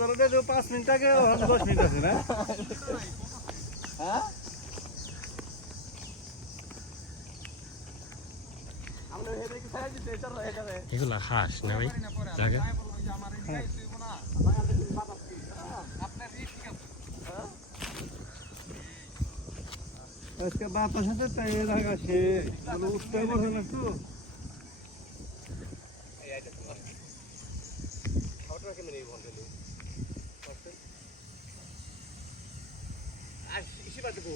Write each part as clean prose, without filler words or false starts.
ধরনের 5 মিনিট আগে 10 মিনিট আছে না হ্যাঁ আমরা হেরে কি সাইজ দিতে চল রে এগুলা হাঁস না ভাই জায়গা আপনার রিস্ক কি আছে আজকে বাতাস আছে তাই এর আগে সে বলে উঠতে পারবে না তো এই আইটা খাওয়াটা কেমন এই বন্ধ দিলে করছেন আর ইসি বাদ গো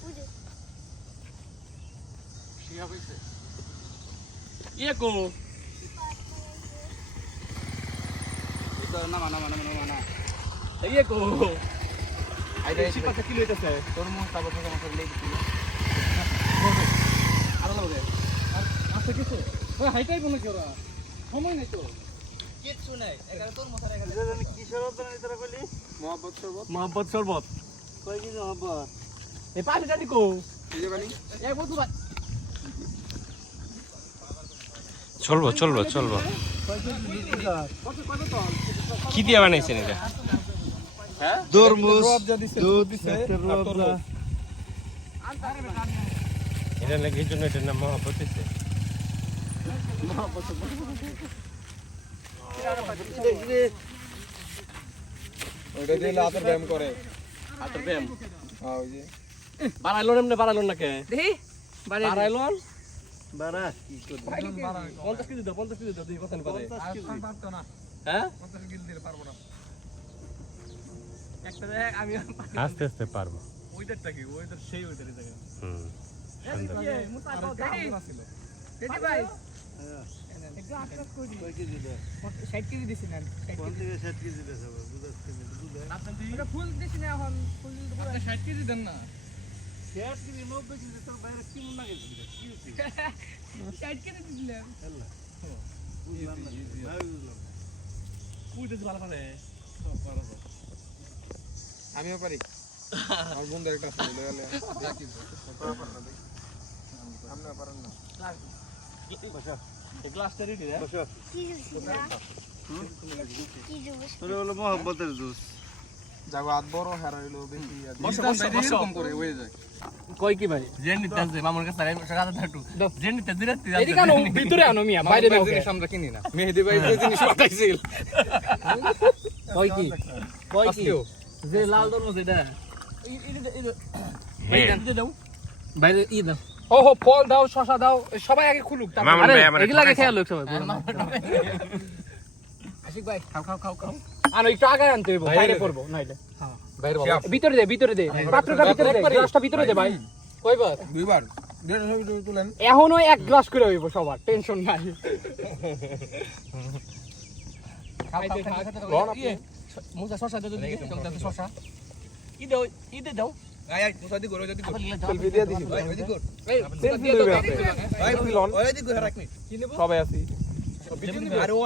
বুঝে শিয়া হইছে ইয়ে কো এটা না এই কো আইডা ইসি পাতা কিলো হইতাছে তোর মন তাবো তো আমার লেগে দিছিল আর লাগে আচ্ছা কিছু ওই হাইটাই বলে কি ওরা সময় নাই তো কিছু নাই এখানে তোর মাথায় এখানে জানি কি শরবত বানাই তোরা কইলি মোহাম্মদ শরবত কই কি মোহাম্মদ এই পানি জানি কো এই যে পানি এক বোতল ভাই চলবো কি দিয়ে বানাইছেন এটা হ্যাঁ তরমুজ দুধ দিছে আর তরমুজ এটা নাকি জন্য এটার নাম মহাব্বত হইছে ওইটা দিয়ে হাতের ব্যায়াম করে হাতের ব্যায়াম হ্যাঁ ওই যে বাড়াইলো না কে দেখি বাড়াইলো বাড়া কি করব 50 কেজি দাও দুই কথা করে 50 কেজি পারতো না হ্যাঁ 50 কেজি দিলে পারবো না একটা দেখ আমি আস্তে আস্তে পারবো ওইটারটা কি ওইটার সেই ওইটারই জায়গা দেখি ভাই হ্যাঁ একটু আটকাস করে কয় কেজি দাও 60 কেজি দিছি না 50 থেকে 60 কেজি দেব বুঝাচ্ছি ওটা ফুল দিছি না এখন ফুল আপনি 60 কেজি দেন না 60 কেজি 90 কেজি তোর বাইরে কি মন লাগে কি হইছে 60 কেজি দিলাম আল্লাহ বুঝলাম না ভাই বুঝলাম পুইতে ভালো করে আমিও পারি আমার বন্ধুর একটা আছে বলে গেলে দেখি আমরা পারেন না বসা এই গ্লাসটা রেডি রে বসা কি জুস তোর হলো মোহাম্মতের জুস যাবো হাত বড় হেরা হইলো বেশি বসো কম করে হয়ে যায় কই কি ভাই জেন্ডিতে আছে মামুর কাছে আমি সাদা ধাটু জেন্ডিতে দিরাতে এদিকে আনো ভিতরে আনো মিয়া বাইরে দাও জিনিস আমরা কিনি না মেহেদি ভাই যে জিনিস পাঠাইছিল কই কি যে লাল দরমুজ এটা হ্যাঁ দাও বাইরে ই দাও ওহো ফল দাও শসা দাও সবাই আগে খুলুক তারপর মামুন ভাই আমার এগুলা আগে খেয়াল লোক সবাই আশিক ভাই খাও আনো একটু আগে আনতে হইব বাইরে করব নাইলে বাইরে ভিতরে দে পাত্রটা ভিতরে দে গ্লাসটা ভিতরে দে ভাই কইবার দুইবার দেড় ছবি তুলেন এখনো এক গ্লাস করে হইব সবার টেনশন নাই মুসা শসা দাও দিকে চলতে শসা ই দাও আয় আয় মুসাদি গরো যদি গরো সেলফি দিয়ে দিছি ভাই ওইদি গরো এই সেলফি দিবে ভাই ওইদি গরো রাখনি কি নেব সবাই আছি আর ও